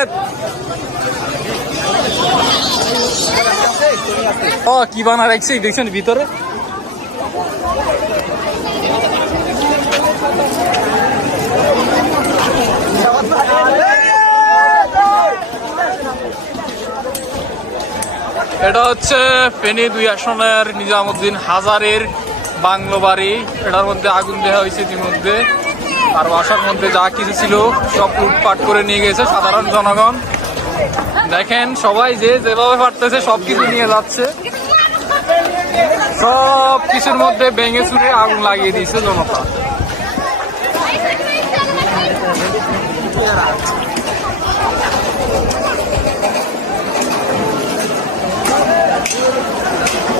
জায়েদ। ও কি বানা রাখছে দেখছেন ভিতরে। এটা হচ্ছে ফেনী 2 আসনের নিজামুদ্দিন হাজারের বাংলো বাড়ি। এটার মধ্যে আগুন দেওয়া হয়েছে ইতিমধ্যে। আর বাসার মধ্যে যা কিছু ছিল সব লুটপাট করে নিয়ে গেছে সাধারণ জনগণ। দেখেন সবাই যে যেভাবে পারতেছে সবকিছু নিয়ে যাচ্ছে। সব কিছুর মধ্যে ভেঙে চুরে আগুন লাগিয়ে দিয়েছে জনতা।